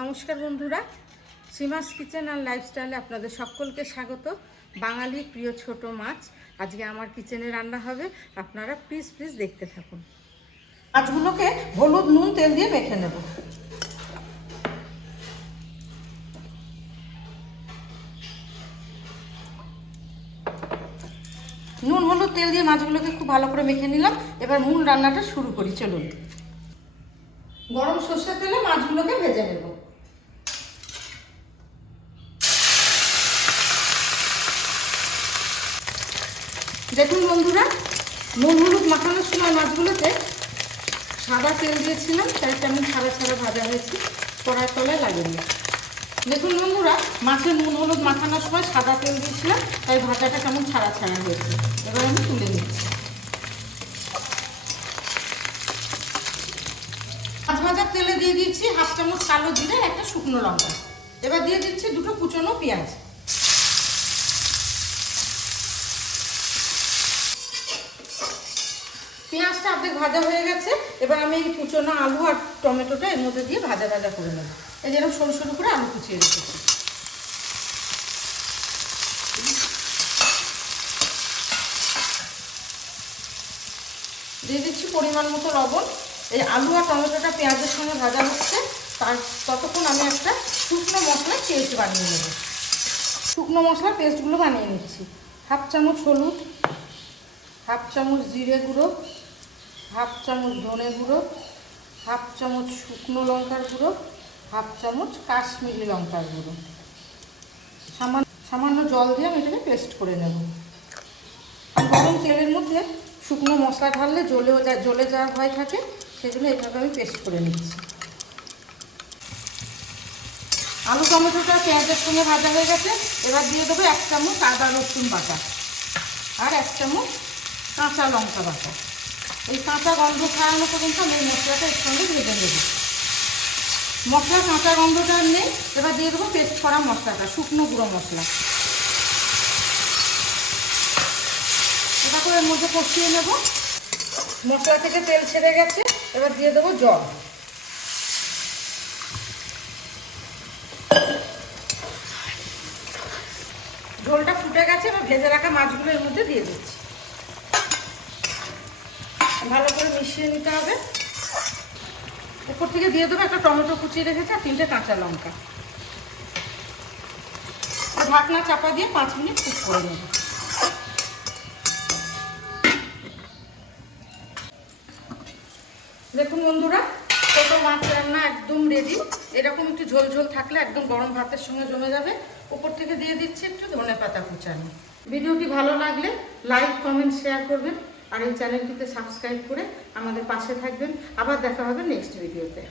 নমস্কার বন্ধুরা, সীমাস কিচেন আর লাইফস্টাইলে আপনাদের সকলকে স্বাগত। বাঙালির প্রিয় ছোট মাছ আজকে আমার কিচেনে রান্না হবে। আপনারা প্লিজ দেখতে থাকুন। মাছগুলোকে হলুদ নুন তেল দিয়ে মেখে নেব। নুন হলুদ তেল দিয়ে মাছগুলোকে খুব ভালো করে মেখে নিলাম। এবার মূল রান্নাটা শুরু করি, চলুন। গরম সর্ষের তেলে মাছগুলোকে ভেজে নেব। দেখুন বন্ধুরা, নুন হলুদ মাখানোর সময় মাছগুলোতে সাদা তেল দিয়েছিলাম, তাই তেমন ছাড়া ছাড়া ভাজা হয়েছে, কড়ার তলায় লাগেনি। দেখুন বন্ধুরা, মাছের নুন হলুদ মাখানোর সময় সাদা তেল দিয়েছিলাম, তাই ভাজাটা কেমন ছাড়া ছাড়া হয়েছে। এবার আমি তুলে নিচ্ছি। মাছ ভাজার তেলে দিয়ে দিচ্ছি হাফ চামচ কালো জিরে, একটা শুকনো লঙ্কা। এবার দিয়ে দিচ্ছি দুটো কুচনো পেঁয়াজ। পেঁয়াজটা অর্ধেক ভাজা হয়ে গেছে। এবার আমি এই কুচনো আলু আর টমেটোটা এর মধ্যে দিয়ে ভাজা ভাজা করে নেব। এই যেরকম সরু সরু করে আলু কুচিয়ে রেখেছি। দিয়ে দিচ্ছি পরিমাণ মতো লবণ। এই আলু আর টমেটোটা পেঁয়াজের সঙ্গে ভাজা হচ্ছে, ততক্ষণ আমি একটা শুকনো মশলার পেস্ট বানিয়ে নেব। শুকনো মশলার পেস্টগুলো বানিয়ে নিচ্ছি। হাফ চামচ হলুদ, হাফ চামচ জিরে গুঁড়ো, হাফ চামচ ধনে গুঁড়ো, হাফ চামচ শুকনো লঙ্কার গুঁড়ো, হাফ চামচ কাশ্মীরি লঙ্কার গুঁড়ো। সামান্য জল দিয়ে আমি এটাকে পেস্ট করে নেব। আর গরম তেলের মধ্যে শুকনো মশলা ঢাললে জ্বলে যাওয়ার ভয় থাকে, সেজন্য এইভাবে আমি পেস্ট করে নিচ্ছি। আলু টমেটোটা পেঁয়াজের সঙ্গে ভাজা হয়ে গেছে। এবার দিয়ে দেবো 1 চামচ আদা রসুন বাটা আর 1 চামচ কাঁচা লঙ্কা বাটা। এই কাঁচা গন্ধ খাওয়ানো পর্যন্ত আমি এই মশলাটা এর সঙ্গে ভেজে নেব। মশলার কাঁচা গন্ধটা নেই। এবার দিয়ে দেবো পেস্ট করা মশলাটা, শুকনো গুঁড়ো মশলা। এটা করে এর মধ্যে কষিয়ে নেব। মশলা থেকে তেল ছেড়ে গেছে, এবার দিয়ে দেবো জল। ঝোলটা ফুটে গেছে, এবার ভেজে রাখা মাছগুলো এর মধ্যে দিয়ে দিচ্ছি। ভালো করে মিশিয়ে নিতে হবে। উপর থেকে দিয়ে দেবো একটা টমেটো কুচিয়ে রেখেছি আর 3টে কাঁচা লঙ্কা। ঢাকনা চাপা দিয়ে 5 মিনিট কুক করে নেব। দেখুন বন্ধুরা, ছোট মাছ রান্না একদম রেডি। এরকম একটু ঝোল ঝোল থাকলে একদম গরম ভাতের সঙ্গে জমে যাবে। উপর থেকে দিয়ে দিচ্ছি একটু ধনেপাতা কুচানো। ভিডিওটি ভালো লাগলে লাইক কমেন্ট শেয়ার করবেন আর এই চ্যানেলটিতে সাবস্ক্রাইব করে আমাদের পাশে থাকবেন। আবার দেখা হবে নেক্সট ভিডিওতে।